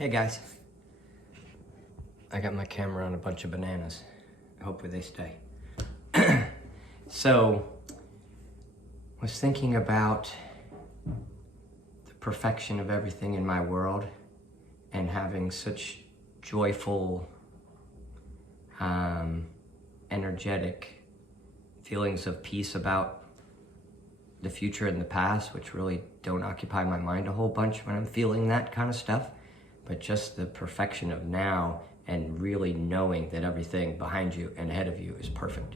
Hey guys, I got my camera on a bunch of bananas. Hopefully they stay. So, was thinking about the perfection of everything in my world and having such joyful, energetic feelings of peace about the future and the past, which really don't occupy my mind a whole bunch when I'm feeling that kind of stuff. But just the perfection of now and really knowing that everything behind you and ahead of you is perfect.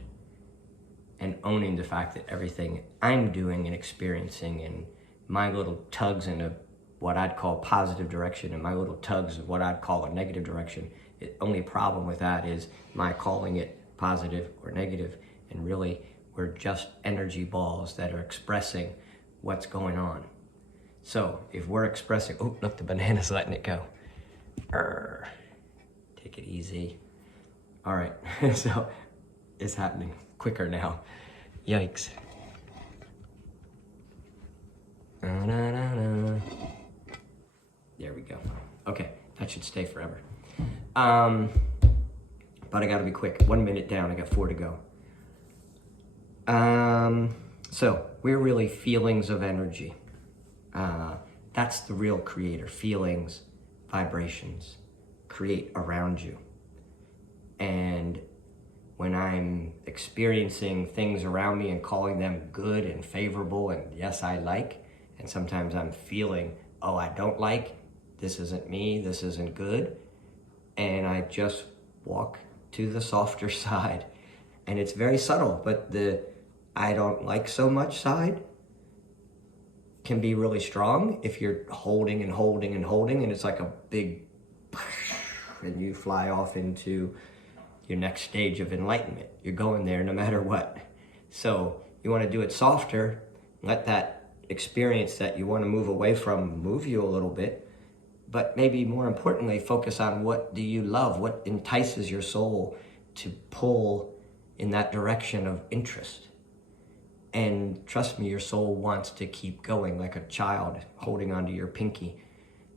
And owning the fact that everything I'm doing and experiencing and my little tugs in what I'd call positive direction and my little tugs of what I'd call a negative direction, the only problem with that is my calling it positive or negative, and really we're just energy balls that are expressing what's going on. So if we're expressing, oh, look, the banana's letting it go. Take it easy. All right, so it's happening quicker now. Yikes. There we go. Okay, that should stay forever. But I gotta be quick. 1 minute down, I got 4 to go. So we're really feelings of energy. That's the real creator. Feelings, vibrations create around you. And when I'm experiencing things around me and calling them good and favorable and yes, I like, and sometimes I'm feeling, oh, I don't like, this isn't me, this isn't good, and I just walk to the softer side. And it's very subtle, but the I don't like so much side can be really strong if you're holding and holding and holding, and it's like a big, and you fly off into your next stage of enlightenment. You're going there no matter what. So you want to do it softer, let that experience that you want to move away from move you a little bit, but maybe more importantly, focus on what do you love, what entices your soul to pull in that direction of interest. And trust me, your soul wants to keep going like a child holding onto your pinky.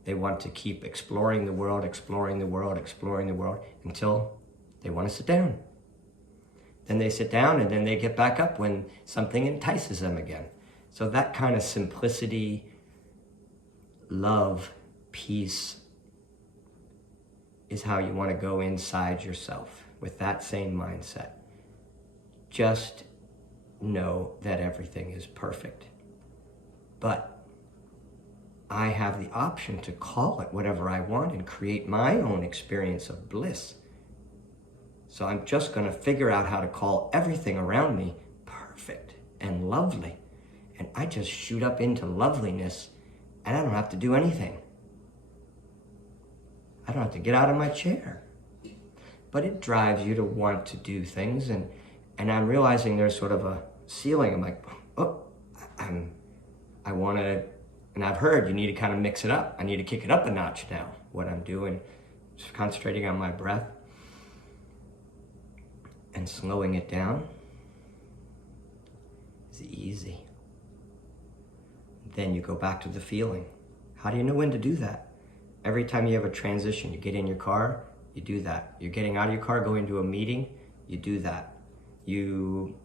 They want to keep exploring the world, exploring the world, exploring the world until they want to sit down. Then they sit down and then they get back up when something entices them again. So that kind of simplicity, love, peace is how you want to go inside yourself with that same mindset. Just know that everything is perfect. But I have the option to call it whatever I want and create my own experience of bliss. So I'm just going to figure out how to call everything around me perfect and lovely. And I just shoot up into loveliness and I don't have to do anything. I don't have to get out of my chair. But it drives you to want to do things, and I'm realizing there's sort of a ceiling. I'm like, oh, I want to, and I've heard you need to kind of mix it up. I need to kick it up a notch now. What I'm doing, just concentrating on my breath and slowing it down is easy. Then you go back to the feeling. How do you know when to do that? Every time you have a transition, you get in your car, you do that. You're getting out of your car, going to a meeting, you do that. You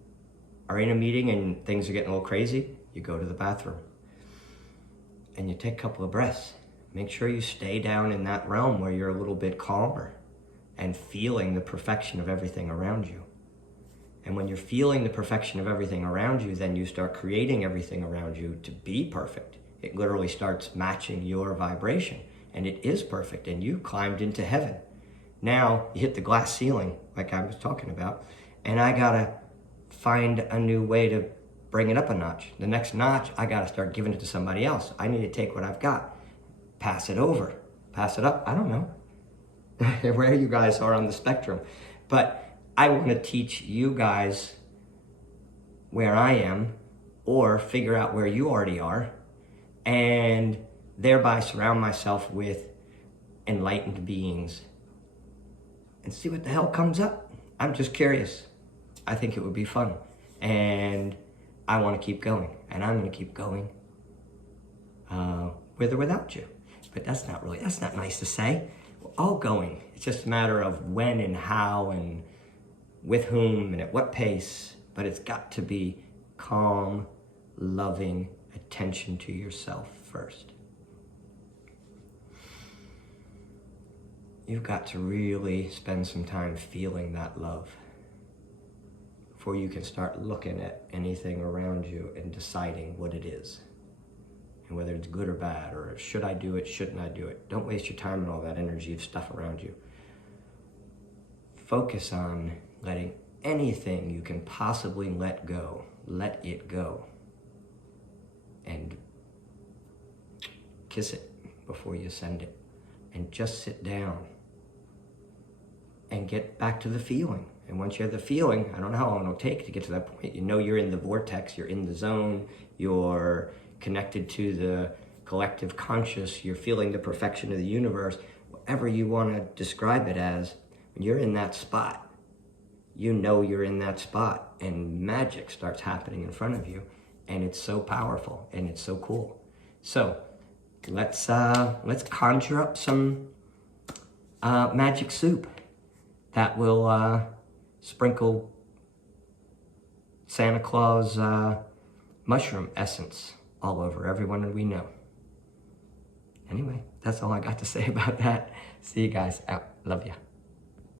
are in a meeting and things are getting a little crazy, you go to the bathroom. And you take a couple of breaths. Make sure you stay down in that realm where you're a little bit calmer and feeling the perfection of everything around you. And when you're feeling the perfection of everything around you, then you start creating everything around you to be perfect. It literally starts matching your vibration, and it is perfect, and you climbed into heaven. Now you hit the glass ceiling, like I was talking about, and I gotta find a new way to bring it up a notch. The next notch, I gotta start giving it to somebody else. I need to take what I've got, pass it over, pass it up. I don't know where you guys are on the spectrum, but I want to teach you guys where I am, or figure out where you already are, and thereby surround myself with enlightened beings and see what the hell comes up. I'm just curious. I think it would be fun, and I want to keep going, and I'm going to keep going with or without you. but that's not nice to say. We're all going. It's just a matter of when and how and with whom and at what pace, but it's got to be calm, loving attention to yourself first. You've got to really spend some time feeling that love before you can start looking at anything around you and deciding what it is. And whether it's good or bad, or should I do it, shouldn't I do it. Don't waste your time on all that energy of stuff around you. Focus on letting anything you can possibly let go, let it go. And kiss it before you send it. And just sit down and get back to the feeling. And once you have the feeling, I don't know how long it'll take to get to that point. You know you're in the vortex, you're in the zone, you're connected to the collective conscious, you're feeling the perfection of the universe, whatever you want to describe it as. When you're in that spot, you know you're in that spot, and magic starts happening in front of you, and it's so powerful and it's so cool. So let's conjure up some magic soup that will sprinkle Santa Claus mushroom essence all over everyone we know. Anyway, that's all I got to say about that. See you guys out. Love ya.